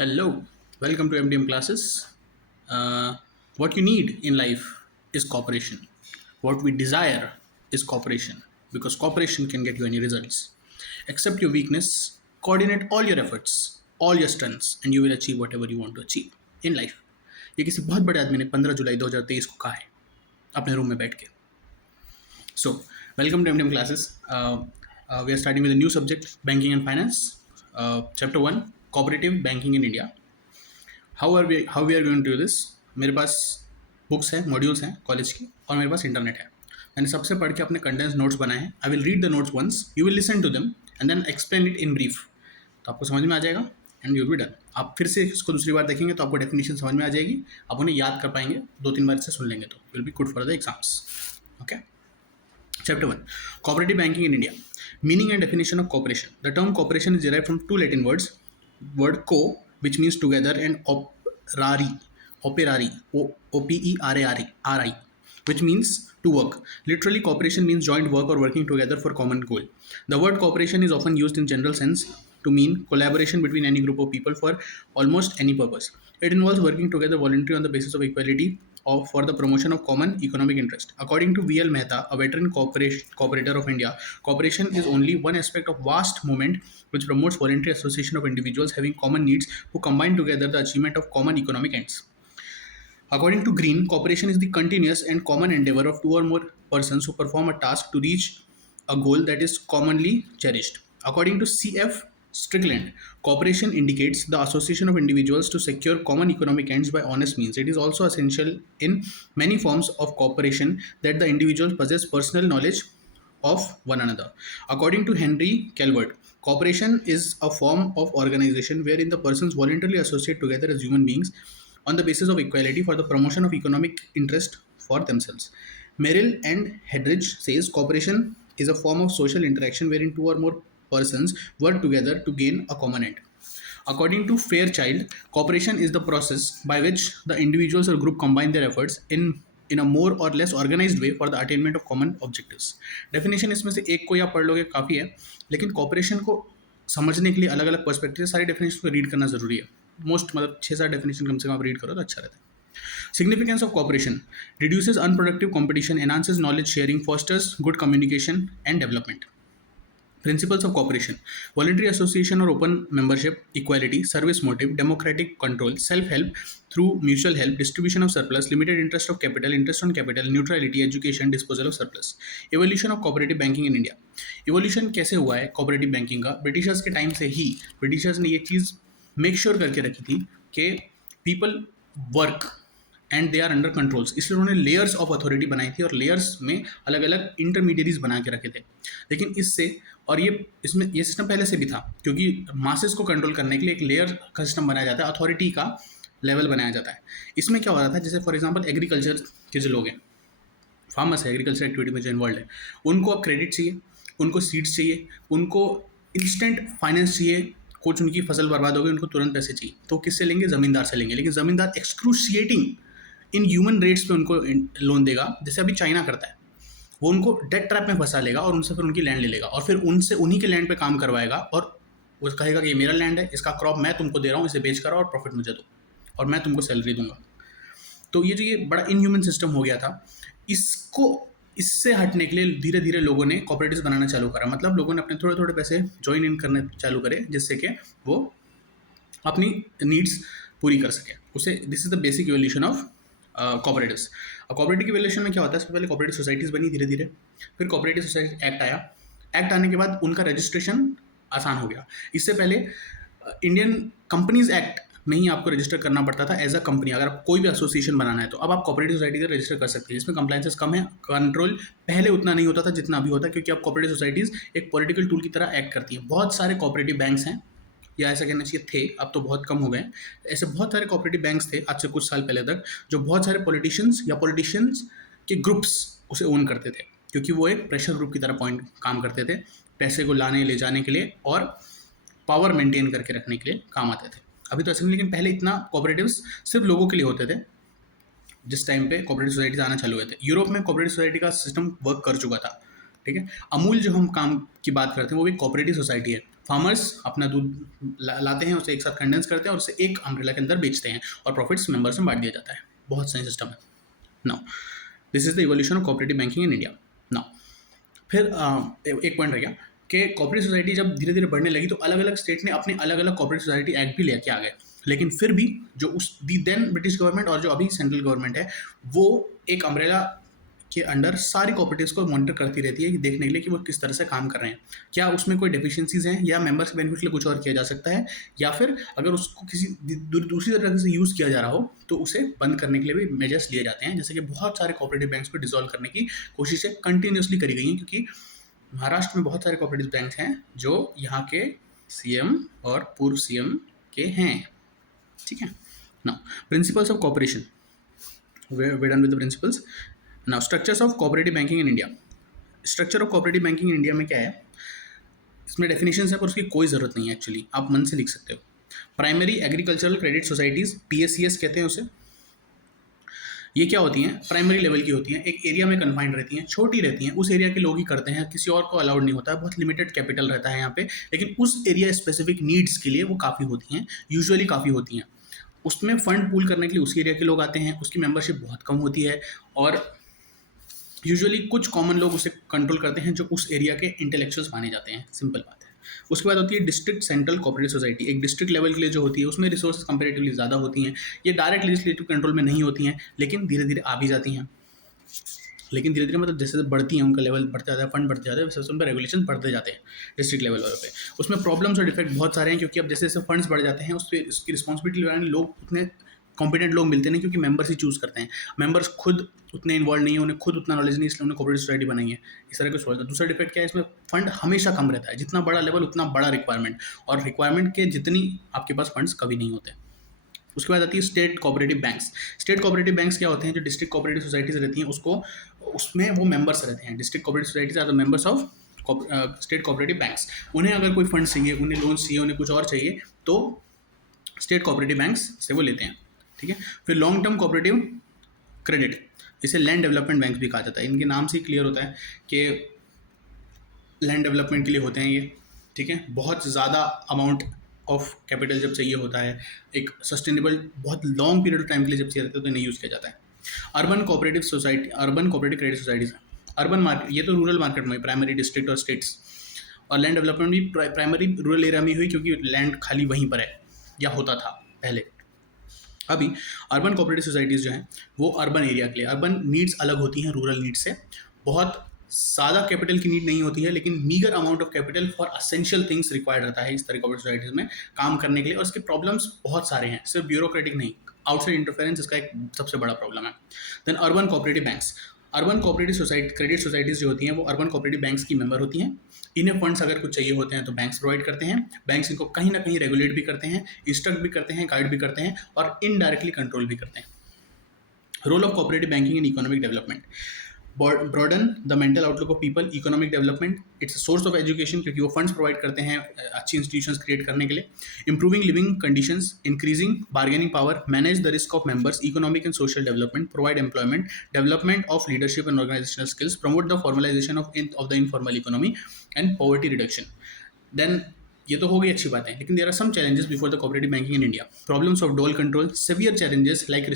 Hello, welcome to MDM classes. Uh, what you need in life is cooperation. What we desire is cooperation because cooperation can get you any results. Accept your weakness, coordinate all your efforts, all your strengths, and you will achieve whatever you want to achieve in life. ये किसी बहुत बड़े आदमी ने 15 जुलाई 2023 को कहा है अपने रूम में बैठ के. So, welcome to MDM classes. We are starting with a new subject, banking and finance. Chapter 1, cooperative banking in India. How we are going to do this. मेरे पास बुक्स हैं, मॉड्यूल्स हैं कॉलेज की, और मेरे पास इंटरनेट है. मैंने सबसे पढ़ के अपने कंटेंट्स नोट्स बनाए हैं. I will read the notes once, you will listen to them and then explain it in brief. तो आपको समझ में आ जाएगा and you will be done. आप फिर से इसको दूसरी बार देखेंगे तो आपको डेफिनेशन समझ में आ जाएगी. आप उन्हें याद कर पाएंगे, 2-3 बार से सुन लेंगे तो will be good for the exams. Okay. Chapter 1, Cooperative Banking in India. Meaning and definition of cooperation. The term cooperation is derived from two Latin words. Word co, which means together, and operari, O-P-E-R-A-R-I, which means to work. Literally, cooperation means joint work or working together for common goal. The word cooperation is often used in general sense to mean collaboration between any group of people for almost any purpose. It involves working together voluntarily on the basis of equality or for the promotion of common economic interest. According to V.L. Mehta, a veteran cooperator of India, cooperation is only one aspect of vast movement which promotes voluntary association of individuals having common needs who combine together the achievement of common economic ends. According to Green, cooperation is the continuous and common endeavor of two or more persons who perform a task to reach a goal that is commonly cherished. According to C.F. Strickland, cooperation indicates the association of individuals to secure common economic ends by honest means. It is also essential in many forms of cooperation that the individuals possess personal knowledge of one another. According to Henry Calvert, cooperation is a form of organization wherein the persons voluntarily associate together as human beings on the basis of equality for the promotion of economic interest for themselves. Merrill and Hedridge says cooperation is a form of social interaction wherein two or more persons work together to gain a common end. According to Fairchild, cooperation is the process by which the individuals or group combine their efforts in a more or less organized way for the attainment of common objectives. Definition इसमें से एक को या पढ़ लोगे काफ़ी है, लेकिन कॉपरेशन को समझने के लिए अलग अलग पर्सपेक्टिव से सारी डेफिनेशन को रीड करना जरूरी है. मोस्ट मतलब 6-7 डेफिनेशन कम से कम आप रीड करो तो अच्छा रहता है. Significance of cooperation: reduces unproductive competition, enhances knowledge sharing, fosters good communication and development. Principles of cooperation: voluntary association or open membership, equality, service motive, democratic control, self-help through mutual help, distribution of surplus, limited interest of capital, interest on capital, neutrality, education, disposal of surplus. Evolution of cooperative banking in India. Evolution कैसे हुआ है cooperative banking का? Britishers के time से ही Britishers ने ये चीज़ make sure करके रखी थी कि people work and they are under controls. इसलिए उन्होंने लेयर्स ऑफ अथॉरिटी बनाई थी और लेयर्स में अलग अलग इंटरमीडियरीज बना के रखे थे. लेकिन इससे और ये सिस्टम पहले से भी था, क्योंकि मासेस को कंट्रोल करने के लिए एक लेयर का सिस्टम बनाया जाता है, अथॉरिटी का लेवल बनाया जाता है. इसमें क्या हो रहा था, जैसे फॉर एग्जाम्पल एग्रीकल्चर के जो लोग हैं, फार्मर्स है, एग्रीकल्चर एक्टिविटी में जो इन्वॉल्व है, उनको अब क्रेडिट चाहिए, उनको सीड्स चाहिए, उनको इंस्टेंट फाइनेंस चाहिए. कुछ उनकी फसल बर्बाद हो गई, उनको तुरंत पैसे चाहिए, तो किससे लेंगे? ज़मींदार से लेंगे. लेकिन ज़मींदार एक्सक्रूशिएटिंग इन ह्यूमन रेट्स पे उनको लोन देगा, जैसे अभी चाइना करता है. वो उनको डेट ट्रैप में फंसा लेगा और उनसे फिर उनकी लैंड ले लेगा और फिर उनसे उन्हीं के लैंड पे काम करवाएगा और वो कहेगा कि ये मेरा लैंड है, इसका क्रॉप मैं तुमको दे रहा हूँ, इसे बेच कर और प्रॉफिट मुझे दो और मैं तुमको सैलरी दूंगा. तो ये बड़ा इनह्यूमन सिस्टम हो गया था. इससे हटने के लिए धीरे धीरे लोगों ने कॉपरेटिव्स बनाना चालू करा. मतलब लोगों ने अपने थोड़े थोड़े पैसे ज्वाइन इन करने चालू करे, जिससे कि वो अपनी नीड्स पूरी कर सके. उसे this is the basic evolution of cooperatives. अब कॉपरेटिव इवोल्यूशन में क्या होता है? सबसे पहले कॉपरेटिव सोसाइटीज़ बनी धीरे धीरे, फिर कॉपरेटिव सोसाइटी एक्ट आया. एक्ट आने के बाद उनका रजिस्ट्रेशन आसान हो गया. इससे पहले इंडियन कंपनीज एक्ट में ही आपको रजिस्टर करना पड़ता था एज अ कंपनी. अगर आप कोई भी एसोसिएशन बनाना है तो अब आप कॉपरेटिव सोसाइटी का रजिस्टर कर सकते हैं. इसमें कंप्लाइंसेस कम है, कंट्रोल पहले उतना नहीं होता था जितना अभी होता है, क्योंकि अब कॉपरेटिव सोसाइटीज़ एक पॉलिटिकल टूल की तरह एक्ट करती हैं. बहुत सारे कॉपरेटिव बैंक्स हैं, या ऐसा कहना चाहिए थे, अब तो बहुत कम हो गए. ऐसे बहुत सारे कॉपरेटिव बैंक्स थे आज से कुछ साल पहले तक, जो बहुत सारे पॉलिटिशियंस के ग्रुप्स उसे ओन करते थे, क्योंकि वो एक प्रेशर ग्रुप की तरह काम करते थे, पैसे को लाने ले जाने के लिए और पावर मेंटेन करके रखने के लिए काम आते थे. अभी तो ऐसा नहीं, लेकिन पहले इतना कॉपरेटिव्स सिर्फ लोगों के लिए होते थे जिस टाइम पे कॉपरेटिव सोसाइटीज आना चालू हुए थे. यूरोप में कॉपरेटिव सोसाइटी का सिस्टम वर्क कर चुका था. ठीक है. अमूल जो हम काम की बात करते हैं वो भी कॉपरेटिव सोसाइटी है. फार्मर्स अपना दूध लाते हैं, उसे एक साथ कंडेंस करते हैं और उसे एक अम्ब्रेला के अंदर बेचते हैं और प्रॉफिट्स मेंबर्स में बांट दिया जाता है। बहुत सही सिस्टम है। Now this is the evolution of cooperative banking in India. Now फिर एक पॉइंट रह गया कि कोऑपरेटिव सोसाइटी जब धीरे धीरे बढ़ने लगी तो अलग अलग स्टेट ने अपने अलग अलग कोऑपरेटिव सोसाइटी एक्ट भी लेके आ गए, लेकिन फिर भी जो उस दी देन ब्रिटिश गवर्नमेंट और जो अभी सेंट्रल गवर्नमेंट है वो एक अम्ब्रेला के अंडर सारी कोऑपरेटिव्स को मॉनिटर करती रहती है कि देखने के लिए कि वो किस तरह से काम कर रहे हैं, क्या उसमें कोई डेफिशिएंसीज हैं या मेंबर्स के बेनिफिट के लिए कुछ और किया जा सकता है, या फिर अगर उसको किसी दूसरी तरह से यूज़ किया जा रहा हो तो उसे बंद करने के लिए भी मेजर्स लिए जाते हैं। जैसे कि बहुत सारे कोऑपरेटिव बैंक्स को डिसॉल्व करने की कोशिशें कंटिन्यूसली करी गई हैं, क्योंकि महाराष्ट्र में बहुत सारे कोऑपरेटिव बैंक हैं जो यहाँ के सीएम और पूर्व सीएम के हैं। ठीक है। Now principles of corporation, we're done with the principles. Now structures of cooperative banking in India. Structure of cooperative banking in India में क्या है, इसमें डेफिनेशन है पर उसकी कोई ज़रूरत नहीं है, एक्चुअली आप मन से लिख सकते हो। Primary agricultural credit societies, PSCS कहते हैं उसे। ये क्या होती हैं, प्राइमरी लेवल की होती हैं, एक एरिया में कन्फाइंड रहती हैं, छोटी रहती हैं, उस एरिया के लोग ही करते हैं, किसी और को अलाउड नहीं होता है, बहुत लिमिटेड कैपिटल रहता है यहाँ पे, लेकिन उस एरिया स्पेसिफिक नीड्स के लिए वो काफ़ी होती हैं, यूजुअली काफ़ी होती हैं। उसमें फंड पूल करने के लिए उस एरिया के लोग आते हैं, उसकी मेंबरशिप बहुत कम होती है और यूजुअली कुछ कॉमन लोग उसे कंट्रोल करते हैं जो उस एरिया के इंटेलेक्चुअल्स माने जाते हैं, सिंपल बात है। उसके बाद होती है डिस्ट्रिक्ट सेंट्रल कोऑपरेटिव सोसाइटी, एक डिस्ट्रिक्ट लेवल के लिए जो होती है उसमें रिसोर्स कंपेरेटिवली ज़्यादा होती हैं, ये डायरेक्ट लेजिस्लेटिव कंट्रोल में नहीं होती हैं, लेकिन धीरे धीरे आ भी जाती हैं। लेकिन धीरे धीरे मतलब जैसे जैसे बढ़ती हैं उनका लेवल बढ़ता जाता है, फंड बढ़ते जाते हैं, वैसे उन पर रेगुलेशन बढ़ते जाते हैं डिस्ट्रिक्ट लेवल पे। उसमें प्रॉब्लम्स और डिफेक्ट बहुत सारे हैं, क्योंकि अब जैसे जैसे फंड्स बढ़ जाते हैं उस पर उसकी रिस्पॉन्सिबिलिटी लेने लोग उतने कॉम्पिटेंट लोग मिलते नहीं, क्योंकि मेंबर्स ही चूज़ करते हैं, मेंबर्स खुद उतने इन्वॉल्व नहीं है, उन्हें खुद उतना नॉलेज नहीं, इसलिए उन्होंने कोऑपरेटिव सोसाइटी बनाई है, इस तरह कुछ होता है। दूसरा डिफेक्ट क्या है, इसमें फंड हमेशा कम रहता है, जितना बड़ा लेवल उतना बड़ा रिक्वायरमेंट, और रिक्वायरमेंट के जितनी आपके पास फंड्स कभी नहीं होते। उसके बाद आती है state cooperative banks. State cooperative banks क्या होते हैं, जो डिस्ट्रिक्ट कोऑपरेटिव सोसाइटीज रहती हैं उसको उसमें वो मेंबर्स रहते हैं, district cooperative societies are the members of state cooperative banks. उन्हें अगर कोई फंड चाहिए, उन्हें लोन चाहिए, उन्हें कुछ और चाहिए, तो स्टेट कोऑपरेटिव बैंक्स से वो लेते हैं। ठीक है। फिर लॉन्ग टर्म कोऑपरेटिव क्रेडिट, इसे लैंड डेवलपमेंट बैंक भी कहा जाता है, इनके नाम से ही क्लियर होता है कि लैंड डेवलपमेंट के लिए होते हैं ये। ठीक है। बहुत ज़्यादा अमाउंट ऑफ कैपिटल जब चाहिए होता है, एक सस्टेनेबल बहुत लॉन्ग पीरियड ऑफ टाइम के लिए जब चाहिए रहता है, तो इन्हें यूज़ किया जाता है। Urban cooperative society, urban cooperative credit societies, urban market, ये तो रूरल मार्केट में, प्राइमरी डिस्ट्रिक्ट और स्टेट्स, और लैंड डेवलपमेंट भी प्राइमरी रूरल एरिया में हुई, क्योंकि लैंड खाली वहीं पर है या होता था पहले। अभी अर्बन कोऑपरेटिव सोसाइटीज़ जो हैं वो अर्बन एरिया के लिए, अर्बन नीड्स अलग होती हैं रूरल नीड्स से, बहुत ज़्यादा कैपिटल की नीड नहीं होती है, लेकिन meagre amount of capital for essential things required रहता है इस तरह कोऑपरेटिव सोसाइटीज़ में काम करने के लिए, और इसके प्रॉब्लम्स बहुत सारे हैं, सिर्फ ब्यूरोक्रेटिक नहीं, आउटसाइड इंटरफेरेंस इसका एक सबसे बड़ा प्रॉब्लम है। Then urban cooperative banks, urban cooperative society credit societies जो होती हैं वो अर्बन कोऑपरेटिव बैंक्स की मेंबर होती हैं। इन्हें फंड्स अगर कुछ चाहिए होते हैं तो बैंक्स प्रोवाइड करते हैं, बैंक्स इनको कहीं ना कहीं रेगुलेट भी करते हैं, इंस्ट्रक्ट भी करते हैं, गाइड भी करते हैं, और इनडायरेक्टली कंट्रोल भी करते हैं। Role of cooperative banking in economic development, broaden the mental outlook of people, economic development, it's a source of education, क्योंकि वो फंड्स प्रोवाइड करते हैं अच्छी इंस्टीट्यूशंस क्रिएट करने के लिए, improving living conditions, increasing bargaining power, manage the risk of members, economic and social development, provide employment, development of leadership and organizational skills, promote the formalization of the informal economy and poverty reduction. Then ये तो हो गई अच्छी बातें, लेकिन there are some challenges before the cooperative banking in India. Problems of dual control, severe challenges like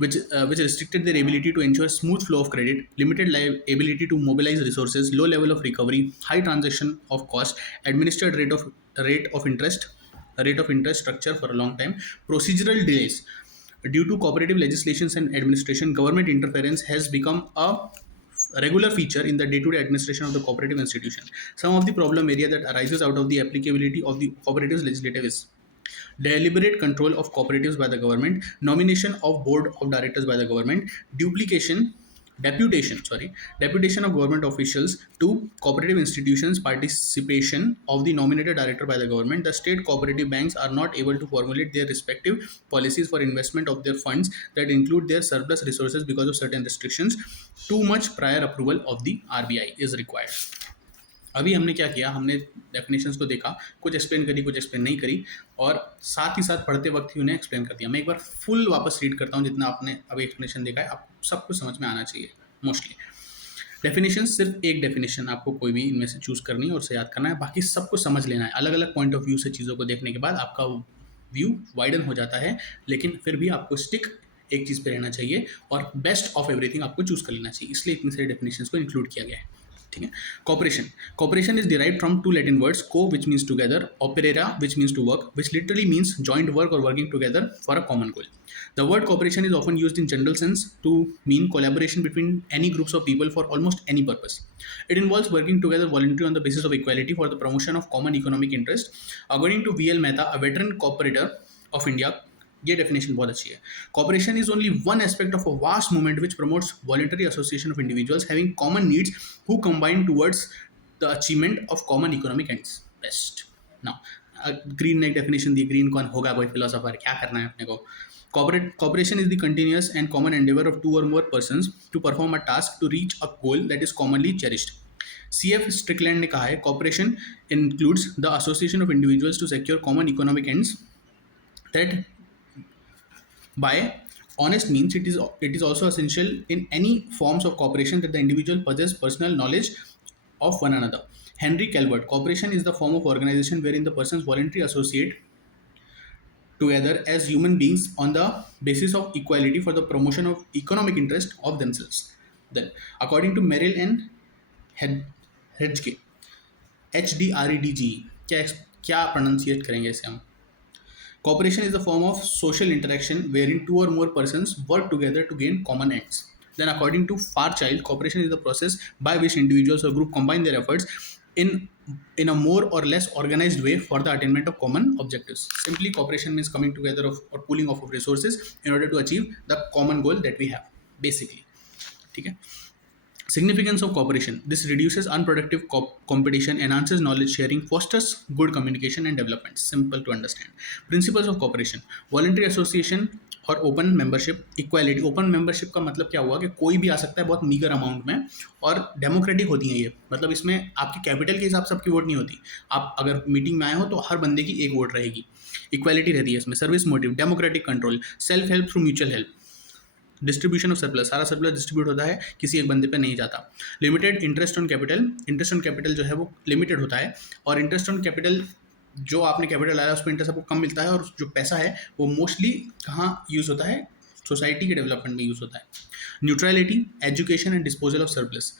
which restricted their ability to ensure smooth flow of credit, limited ability to mobilize resources, low level of recovery, high transaction of cost, administered rate of interest structure for a long time, procedural delays. Due to cooperative legislations and administration, government interference has become a regular feature in the day-to-day administration of the cooperative institution. Some of the problem area that arises out of the applicability of the cooperative legislative is deliberate control of cooperatives by the government, nomination of board of directors by the government, deputation of government officials to cooperative institutions, participation of the nominated director by the government. The state cooperative banks are not able to formulate their respective policies for investment of their funds that include their surplus resources because of certain restrictions. Too much prior approval of the RBI is required. अभी हमने क्या किया, हमने definitions को देखा, कुछ explain करी, कुछ एक्सप्लेन नहीं करी, और साथ ही साथ पढ़ते वक्त ही उन्हें एक्सप्लेन कर दिया। मैं एक बार फुल वापस रीड करता हूँ, जितना आपने अभी एक्सप्लेनेशन देखा है, आप सब कुछ समझ में आना चाहिए मोस्टली। डेफिनेशन सिर्फ एक डेफिनेशन आपको कोई भी इनमें से चूज करनी है और उसे याद करना है, बाकी सब कुछ समझ लेना है। अलग अलग पॉइंट ऑफ व्यू से चीज़ों को देखने के बाद आपका व्यू वाइडन हो जाता है, लेकिन फिर भी आपको स्टिक एक चीज़ पे रहना चाहिए और बेस्ट ऑफ एवरीथिंग आपको चूज कर लेना चाहिए, इसलिए इतनी सारी डेफिनेशंस को इंक्लूड किया गया है। ठीक है। Cooperation, cooperation is derived from two Latin words, co which means together, opera which means to work, which literally means joint work और working together for a common goal. The word cooperation is often used in general sense to mean collaboration between any groups of people for almost any purpose. It involves working together voluntarily on the basis of equality for the promotion of common economic interest. According to V.L. Mehta, a veteran cooperator of India, ये definition बहुत अच्छी है. Cooperation is only one aspect of a vast movement which promotes voluntary association of individuals having common needs who combine towards the achievement of common economic ends. Best. Now, green ने एक definition दी. Green कौन होगा, कोई philosopher, क्या करना है अपने को. Cooperation is the continuous and common endeavor of two or more persons to perform a task to reach a goal that is commonly cherished. C.F. Strickland ने कहा है, cooperation includes the association of individuals to secure common economic ends that by honest means. It is also essential in any forms of cooperation that the individual possess personal knowledge of one another. Henry Calvert, cooperation is the form of organization wherein the persons voluntarily associate together as human beings on the basis of equality for the promotion of economic interest of themselves. Then, according to Merrill and Hedge, HDREDGE, क्या pronunciate करेंगे इसे हम. Cooperation is the form of social interaction wherein two or more persons work together to gain common ends. Then, according to Fairchild, cooperation is the process by which individuals or group combine their efforts in a more or less organized way for the attainment of common objectives. Simply, cooperation means coming together or pooling off of resources in order to achieve the common goal that we have, basically. ठीक है. Significance of cooperation. This reduces unproductive competition, enhances knowledge sharing, fosters good communication and development. Simple to understand. Principles of cooperation. Voluntary association और open membership. Equality. Open membership का मतलब क्या हुआ कि कोई भी आ सकता है बहुत मीगर अमाउंट में, और डेमोक्रेटिक होती हैं ये. मतलब इसमें आपकी कैपिटल के हिसाब से आपकी वोट नहीं होती. आप अगर मीटिंग में आए हो तो हर बंदे की एक वोट रहेगी. इक्वालिटी रहती है इसमें. Service motive. Democratic control. Self help through mutual help. Distribution of surplus. सारा सरप्लस डिस्ट्रीब्यूट होता है, किसी एक बंदे पे नहीं जाता. Limited interest on capital. Interest on capital जो है वो लिमिटेड होता है, और इंटरेस्ट ऑन कैपिटल जो आपने कैपिटल लाया उस पर इंटरेस्ट आपको कम मिलता है, और जो पैसा है वो मोस्टली कहाँ यूज़ होता है, सोसाइटी के डेवलपमेंट में यूज़ होता है. Neutrality, education and disposal of surplus.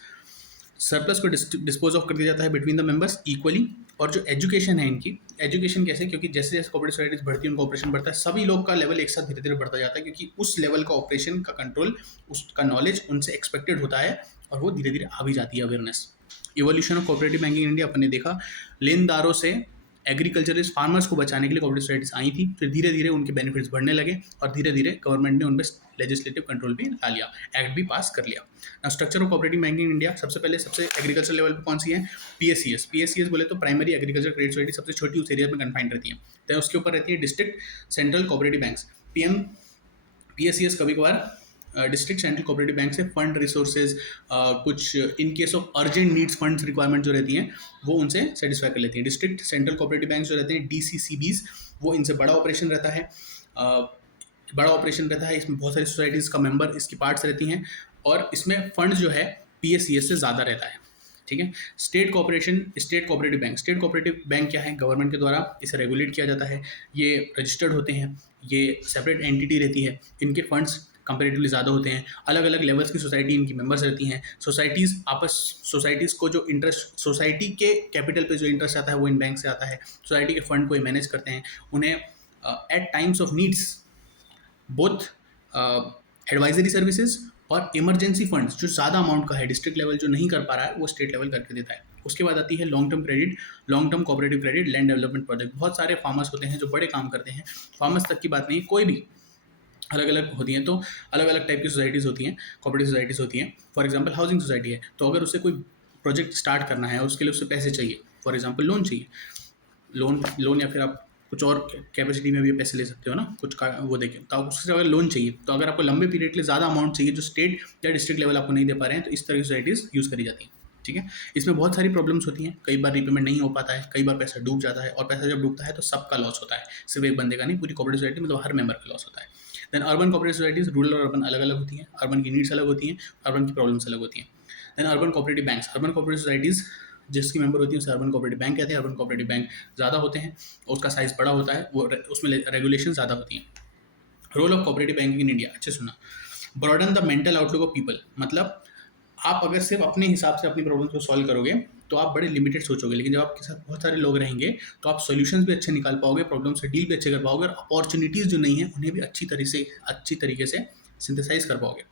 Surplus को डिस्पोज ऑफ कर दिया जाता है बिटवीन द मेंबर्स इक्वली. और जो एजुकेशन है इनकी, एजुकेशन कैसे, क्योंकि जैसे जैसे कोऑपरेटिव सोसाइटीज बढ़ती है उनका ऑपरेशन बढ़ता है, सभी लोग का लेवल एक साथ धीरे धीरे बढ़ता जाता है, क्योंकि उस लेवल का ऑपरेशन का कंट्रोल, उसका नॉलेज उनसे एक्सपेक्टेड होता है, और वो धीरे धीरे आ भी जाती है awareness. Evolution of cooperative banking in India अपन ने देखा. लेनदारों से एग्रीकल्चरिस्ट फार्मर्स को बचाने के लिए कोऑपरेटिव सोसाइटीज आई थी, फिर धीरे धीरे उनके बेनिफिट्स बढ़ने लगे, और धीरे धीरे गवर्नमेंट ने उन पर लेजिस्लेटिव कंट्रोल भी ला लिया, एक्ट भी पास कर लिया. ना structure of cooperative banking India. सबसे पहले सबसे एग्रीकल्चर लेवल पे कौन सी है, पीएससीएस. पीएससीएस बोले तो प्राइमरी एग्रीकल्चर क्रेडिट सोसाइटी सबसे छोटी उस एरिया में कन्फाइंड रहती है. तो उसके ऊपर रहती है district central cooperative banks, PM. PSCS कभी कभार डिस्ट्रिक्ट सेंट्रल कोऑपरेटिव बैंक से फंड रिसोर्सेज, कुछ in case of urgent needs funds requirement जो रहती हैं वो उनसे सेटिस्फाई कर लेती हैं. डिस्ट्रिक्ट सेंट्रल कोऑपरेटिव बैंक जो रहते हैं डीसीसीबीज, वो इनसे बड़ा ऑपरेशन रहता है. इसमें बहुत सारी सोसाइटीज़ का मेंबर इसकी पार्ट्स रहती हैं, और इसमें फंड जो है पीएससीएस से ज़्यादा रहता है. ठीक है. State cooperative bank. State cooperative bank क्या है, गवर्नमेंट के द्वारा इसे रेगुलेट किया जाता है. ये रजिस्टर्ड होते हैं, ये सेपरेट एंटिटी रहती है, इनके फंड्स कंपेरेटिवली ज़्यादा होते हैं. अलग अलग लेवल्स की सोसाइटी इनकी मेंबर्स रहती हैं. सोसाइटीज़ को जो इंटरेस्ट, सोसाइटी के कैपिटल पे जो इंटरेस्ट आता है वो इन बैंक से आता है. सोसाइटी के फंड को ये मैनेज करते हैं. उन्हें at times of needs both advisory services और इमरजेंसी फंड्स, जो ज़्यादा अमाउंट का है, डिस्ट्रिक्ट लेवल जो नहीं कर पा रहा है वो स्टेट लेवल करके देता है. उसके बाद आती है long term credit, long term cooperative credit, land development project. बहुत सारे फार्मर्स होते हैं जो बड़े काम करते हैं. फार्मर्स तक की बात नहीं, कोई भी अलग अलग होती हैं, तो अलग अलग टाइप की सोसाइटीज़ होती हैं, कोऑपरेटिव सोसाइटीज़ होती हैं. फॉर एग्जांपल हाउसिंग सोसाइटी है, तो अगर उसे कोई प्रोजेक्ट स्टार्ट करना है, उसके लिए उससे पैसे चाहिए, फॉर एग्जांपल लोन चाहिए, लोन या फिर आप कुछ और कैपेसिटी में भी पैसे ले सकते हो ना, कुछ का वो देखें, तो आप उससे अगर लोन चाहिए, तो अगर आपको लंबे पीरियड के लिए ज़्यादा अमाउंट चाहिए जो स्टेट या डिस्ट्रिक्ट लेवल आपको नहीं दे पा रहे हैं, तो इस तरह की सोसाइटीज़ यूज़ करी जाती हैं. ठीक है. इसमें बहुत सारी प्रॉब्लम्स होती हैं, कई बार रीपेमेंट नहीं हो पाता है, कई बार पैसा डूब जाता है, और पैसा जब डूबता है तो सबका लॉस होता है, सिर्फ एक बंदे का नहीं, पूरी कोऑपरेटिव सोसाइटी मतलब हर मेंबर का लॉस होता है. Then urban cooperative societies, rural और अर्बन अलग अलग होती हैं. अर्बन की नीड्स अलग होती हैं, अर्बन की प्रॉब्लम्स अलग होती हैं. Then urban cooperative banks, urban cooperative societies जिसकी मेंबर होती है उसे अर्बन कोऑपरेटिव बैंक कहते हैं। अर्बन कोऑपरेटिव बैंक ज़्यादा होते हैं, उसका साइज़ बड़ा होता है, वो उसमें रेगुलेशन ज़्यादा होती हैं। Role of cooperative banking in India, अच्छे सुना। Broaden the mental outlook of people, मतलब आप अगर सिर्फ अपने हिसाब से अपनी प्रॉब्लम को सॉल्व करोगे तो आप बड़े लिमिटेड सोचोगे, लेकिन जब आपके साथ बहुत सारे लोग रहेंगे तो आप सॉल्यूशंस भी अच्छे निकाल पाओगे, प्रॉब्लम से डील भी अच्छे कर पाओगे, और अपॉर्चुनिटीज़ जो नहीं है उन्हें भी अच्छी तरीके से सिंथेसाइज कर पाओगे।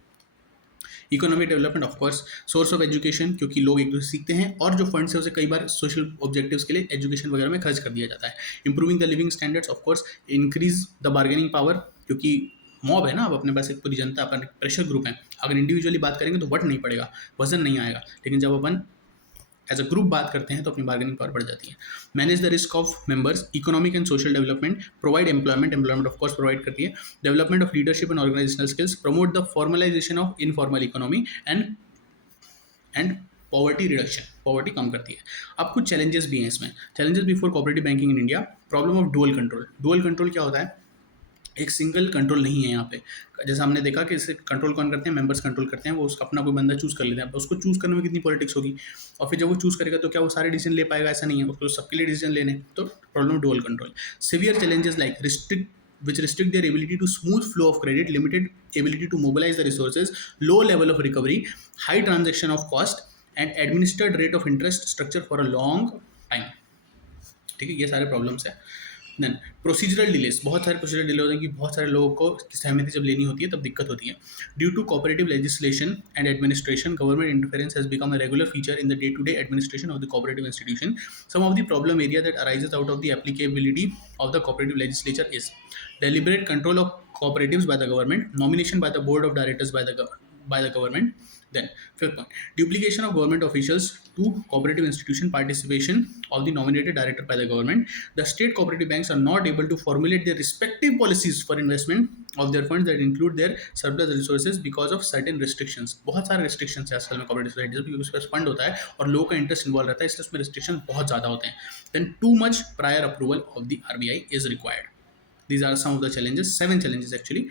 Economic development, of course source of education, क्योंकि लोग एक दूसरे सीखते हैं, और जो फंड्स है उसे कई बार सोशल ऑब्जेक्टिव्स के लिए एजुकेशन वगैरह में खर्च कर दिया जाता है। Improving the living standards, of course increase the bargaining power, क्योंकि मॉब है ना, अब अपने पास एक पूरी जनता, अपन प्रेशर ग्रुप है, अगर इंडिविजुअली बात करेंगे तो वट नहीं पड़ेगा, वजन नहीं आएगा, लेकिन जब अपन एज अ ग्रुप बात करते हैं तो अपनी बार्गेनिंग पावर बढ़ जाती है। Manage the risk of members, economic and social development, provide employment of course provide करती है। Development of leadership and organisational skills, promote the formalisation of informal economy and poverty reduction, poverty कम करती है। अब कुछ चैलेंजेस भी हैं इसमें। Challenges before cooperative banking in India, problem of dual control. Dual control क्या होता है, एक सिंगल कंट्रोल नहीं है यहाँ पे। जैसा हमने देखा कि इसे कंट्रोल कौन करते हैं, मेंबर्स कंट्रोल करते हैं, वो उसका अपना कोई बंदा चूज़ कर लेते हैं, उसको चूज़ करने में कितनी पॉलिटिक्स होगी, और फिर जब वो चूज़ करेगा तो क्या वो सारे डिसीजन ले पाएगा, ऐसा नहीं है, उसको सबके लिए डिसीजन लेने। तो problem dual control. Severe challenges like which restrict their ability to smooth flow of credit, limited ability to mobilize the resources, low level of recovery, high transaction of cost, and administered rate of interest structure for a long time। ठीक है, ये सारे problems हैं। Then procedural delays, बहुत सारे procedural delay होते हैं कि बहुत सारे लोगों को सहमति जब लेनी होती है तब दिक्कत होती है। Due to cooperative legislation and administration, government interference has become a regular feature in the day to day administration of the cooperative institution. Some of the problem area that arises out of the applicability of the cooperative legislature is deliberate control of cooperatives by the government, nomination by the board of directors by the government. Then fifth point, duplication of government officials to cooperative institution, participation of the nominated director by the government. The state cooperative banks are not able to formulate their respective policies for investment of their funds that include their surplus resources because of certain restrictions। बहुत सारे restrictions है असल में cooperative societies, क्योंकि उसके पास fund होता है और लोगों का इंटरेस्ट इन्वॉल्व रहता है, इसलिए उसमें restrictions बहुत ज़्यादा होते हैं। Then too much prior approval of the RBI is required। These are some of the challenges, 7 challenges actually,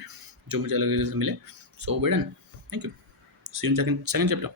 जो मुझे अलग अलग से मिले। So we're done. Thank you. See you in second chapter.